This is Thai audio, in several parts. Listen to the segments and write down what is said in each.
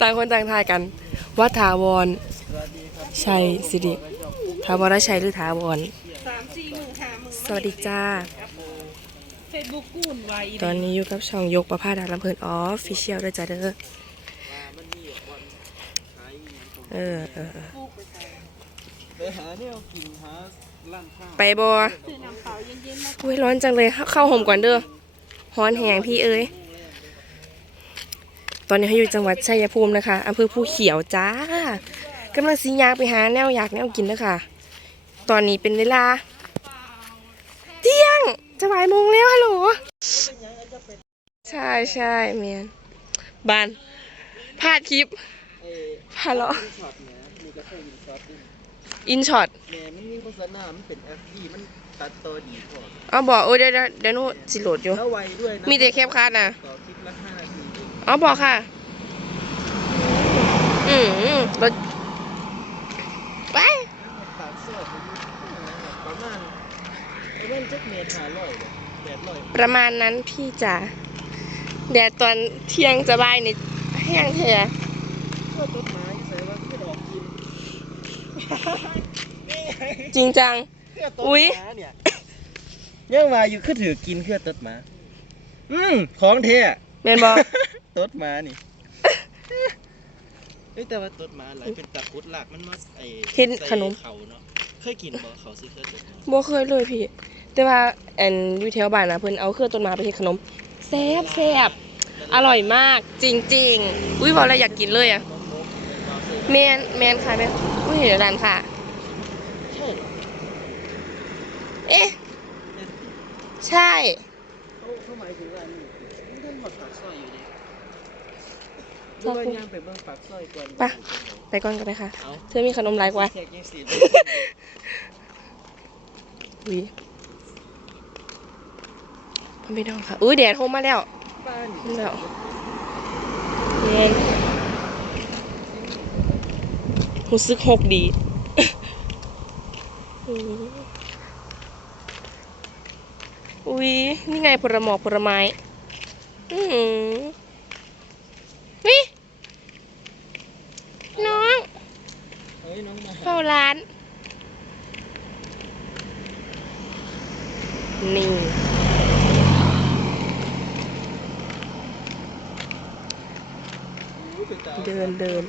ต่างคนต่างทายกันว่าถาวรชัยสิริถาวรชัยหรือถาวรสามสี่หมื่นห้าหมื่นสวัสดีจ้า เฟซบุ๊กกูนไว้ตอนนี้อยู่กับช่องยกประพาดาลำเพลินออฟฟิเชียลด้วยจ้าเด้อเออเออไปหาเนี่ยกินหาร้านข้าวไปบอซื้อน้ำเปล่าเย็นๆมาอุ้ยร้อนจังเลยเข้าห่มก่อนเด้อฮ้อนแหงพี่เอ้ย ตอนนี้เขาอยู่จังหวัดชัยภูมินะคะอำเภอภูเขียวจ้ากำลังสิยางไปหาแนวอยากแนวกินนะคะตอนนี้เป็นเวลา เที่ยงจะบ่ายโมงแล้วฮัลโหลใช่ใช่เมียนบานพลาดคลิปพลาดเหรออินช็อตอินช็อตแหมมันมีโฆษณามันเป็น FD มันตัดต่อดีพอเอบอกโอ้ยเดี๋ยวเดี๋ยวนูสิโหลดอยู่ มีแต่แคปคัทน่ะต่อคลิปละ5นา องเอาบอกค่ะ อืมรถไปปากซอยไปอยู่ประมาณประมาณจักเมตร500เลยแปดร้อยประมาณนั้นพี่จ๋าแดดตอนเที่ยงจะบ่ายนี่แห้งแท้เพื่อต้นไม้ใส่ว่าเพื่อดอกกินจริงจังเพื่อต้นอุ๊ยไม้เนี่ยยังมาอยู่คือถือกินเพื่อต้นไม้อืมของเท่ แมนบอต้นไม้นี่เอ้ยแต่ว่าต้นไม้หลายเป็นตะกรุดหลักมันมาไอ้เห็นใส่ขนม เขาเนาะเคยกินบ่เขาซื้อเคยต้นไม้บ่เคยเลยพี่ แต่ว่าแอนอยู่แถวบ้านนะเพิ่นเอาเครื่องต้นไม้ไปเฮ็ดขนมแซ่บแซ่บอร่อยมากจริง ๆ อุ้ยบอกแล้วอยากกินเลยอะแมนแมนค่ะแมนอุ้ยเห็นร้านค่ะ ใช่เหรอเอ๊ะเนี่ยใช่ เขาเขาหมายถึงว่านี่มันท่าน หมดปากซอยอยู่ดิดูว่าย่างไปเบิ่งปากซอยก่อนไป ไปก่อนก็ได้ค่ะ เอาเธอมีขนมหลายกว่าแขกยังสีอุ้ยไม่ต้องค่ะอุ้ยแดดโทรมาแล้วบ้านนี่แล้วเย็นรู้สึกหกดีอืมอุ้ยนี่ไงผลหมอกผลไม้อือหือ วิน้องเฮ้ยน้องมาเข้าร้าน นี่ เดินเดิน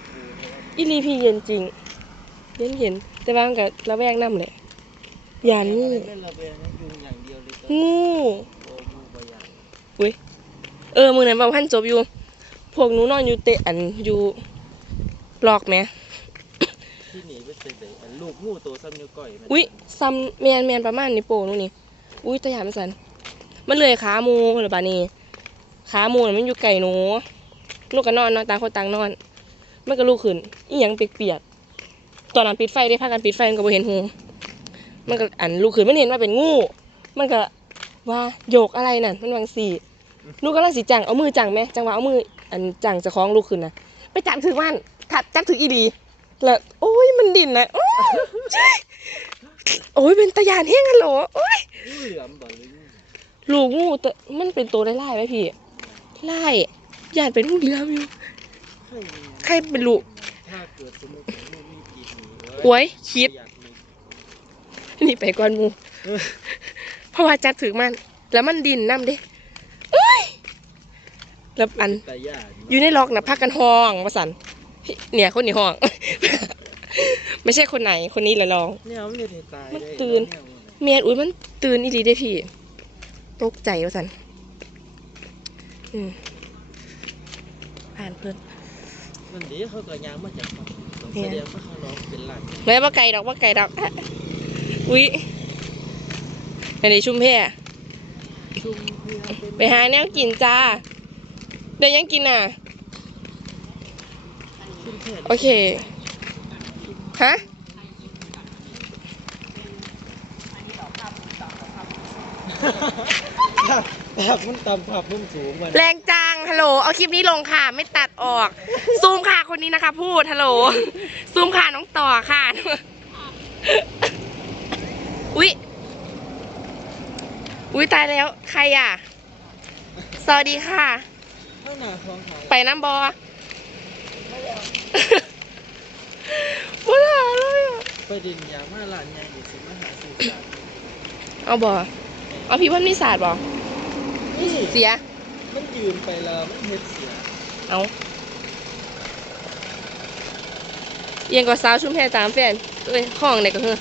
อีลีพี่เย็นจริง เย็นเย็น แต่ว่ามันกับระแวงน้ำแหละยานนี่เล่นระเบียงนะยุงอย่างเดียวเลยตัวงูโอ้มูบอยางอุ้ย เออมือนั้นบอกพันจบอยู่ พวกหนูนอนอยู่เตะอันอยู่ปลอกไหมที่หนีไปเสยอันลูกงูตัวซ้ำนิ้วก้อยมันอุ้ยซัมแมนแมนประมาณนี้โปหนูนี่อุ้ยตะยานมันสันมันเลยขาหมูหรือบานี่ขาหมูน่ะมันอยู่ไก่หนูลูกก็นอนเนอนต่างคนต่างนอนมันก็ลุกขึ้นอีหยังเปียกๆตอนนั้นปิดไฟได้พากันปิดไฟมันก็บ่เห็นหูมันก็อันลุกขึ้นมันเห็นว่าเป็นงู มันก็ว่าโยกอะไรนั่นมันวางสี่ ลูกก็ลังสิจังเอามือจังไหมจังหวะเอามืออันจังจะคล้องลูกขึ้นนะไปจับถือมันถัดจับถืออีดีแล้วโอ้ยมันดินนะอื้อใช่โอ้ยเป็นตะยานเฮงกันเหรอโอ้ยงูเหลือมบ่หรืองูลูกงูแต่มันเป็นตัวไล่ๆไหมพี่ไล่ยานเป็นงูกเหลือมอยู่ใช่มีใครเป็นลูกถ้าเกิดสมมติว่างูมีปีกหนีโอ้ยคิด นี่ไปก่อนมูเพราะว่าจัดถึงมัน แล้วมันดินน้ำเด้ แล้วอันแต่ย่าอยู่ในล็อกนะพักกันห้องประสันเนี่ยคนนี้ห้อง ไม่ใช่คนไหนคนนี้แหละร้องเนี่ยมันจะตายมันได้ตื่นเมียนอุ้ยมันตื่นอีหลีได้พี่ตกใจประสันอืมผ่านเพื่อนมันเดี๋ยวเขาก็ยางมาจากฝั่งแสดงว่าเขาร้องเป็นหลักไม่ว่าไก่ดอกว่าไก่ดอกอะอุ้ยอันนี้ชุ่มแพ่ชุมเพื่อเป็นไปหาแนวกินจ้า เดี๋ยวยังกินอะชุมแพทย์โอเค ฮะแบบมันต่ำผับมันสูงมันแรงจัง ฮัลโหล เอาคลิปนี้ลงค่ะ ไม่ตัดออก ซูมค่ะคนนี้นะคะ พูด ฮัลโหล ซูมค่ะน้องต่อค่ะ อุ๊ย อุ๊ย ตายแล้ว ใครอะ สวัสดีค่ะ ไปน้ำบอบ่ถามเลยอะประเด็นยางมาหลานใหญ่เดี๋ยวสิมาหาสื่อสารเอาบ่เอาพี่เพ่นมีศาสตร์บ่นี่เสีย มันยืมไปแล้วมันเฮ็ดเสียเอาเอียงก็สาวชุมแพตามแฟนเอ้ยห้องไหนก็คือ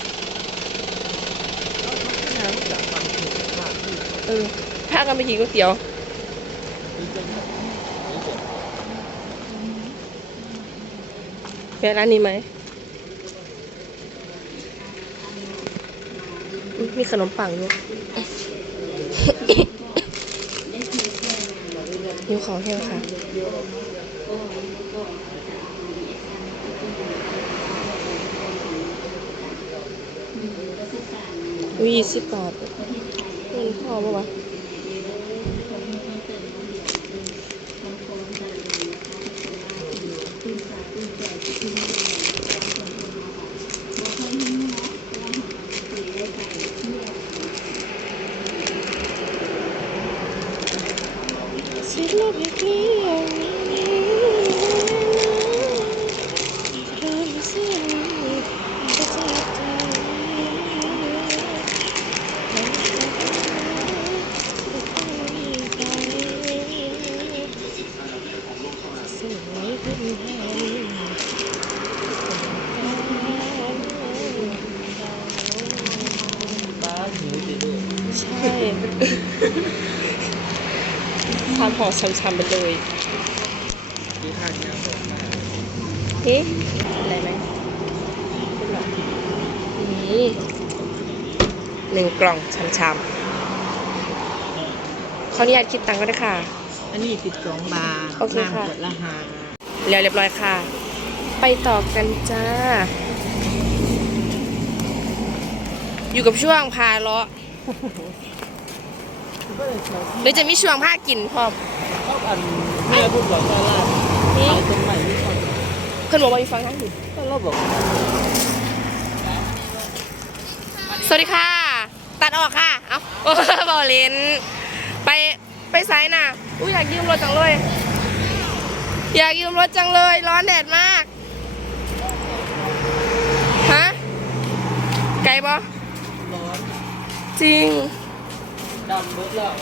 เอาเขาไปหาจากฟังถึงภาคที่เออพากันไปกินก๋วยเตี๋ยว นี่จะนี่จะ แวะร้านนี้ไหม มีขนมปังอยู่หิวของแห้งค่ะ วีสิบบาทเงินพอปะวะ Sit love you clear. ตาหูไปด้วย ใช่ทำห่อช้ำๆไปเลยที่ทางยางบอกมาเฮ้อะไรไหมเป็นหรอนี่หนึ่งกล่องช้ำๆขออนุญาตคิดตังค์ก็ได้ค่ะ อันนี้สิบสองบาทโอเคค่ะ น้ำขวดละห้าแล้วเรียบร้อยค่ะ ไปต่อกันจ้า อยู่กับช่วงพาเลาะก็ เลยใช้ที่หรือจะมีช่วงผ้ากินพร้อมชอบอันเมียพูดบอกว่าลาดนี่ขายตรงไหนไม่ค่อยเพื่อนบอกว่ามีฟังทั้งอยู่ก็เราบอกสวัสดีค่ะ ตัดออกค่ะ เอาโอ้บอเลนไปไปไซน์น่ะอุ้ยอยากยืมรถจังเลย อยากยืมรถจังเลย ร้อนแดดมาก ฮะ ไกลปะร้อน จริงดำเบิดแล้ว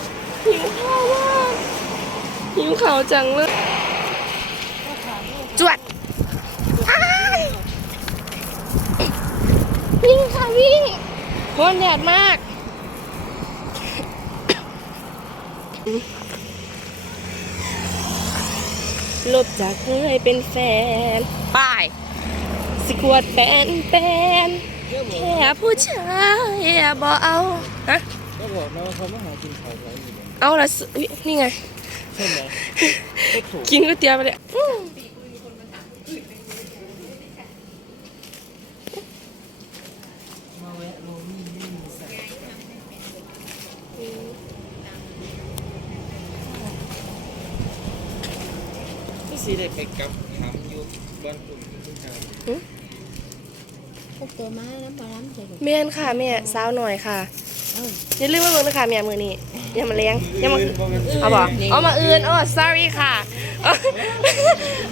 หิวข้าวมากหิวข้าวจังเลยจวดอ้ายวิ่งค่ะวิ่งร้อนแดดมาก ลบจากเคยเป็นแฟน ป้ายสกวดแปนแปน แค่ผู้ชายบ่เอาฮะก็บอกนะว่าเขามาหากินข้าวไว้อยู่เนี่ยเอาละสิอุ๊ยนี่ไงใช่ไหมก็ถูกกินก๋วยเตี๋ยวไปเลยอื้อมาแวะโรนี่นี่มีใส่ก็สีได้ไปกับถามอยู่บ้านคุณที่ทำ พวกตัวไม้น้ำปลาล้ำจะดูแม่นค่ะแม่สาวหน่อยค่ะอย่าลืมมาเบิ่งนะคะแม่มือนี้อย่ามาเลี้ยงอย่ามาเอาบอกเอามาอื่นโอ้ sorry ค่ะ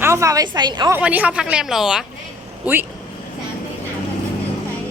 เอาฝากไปใส่อ๋อวันนี้เขาพักแรมเหรอ อุ้ย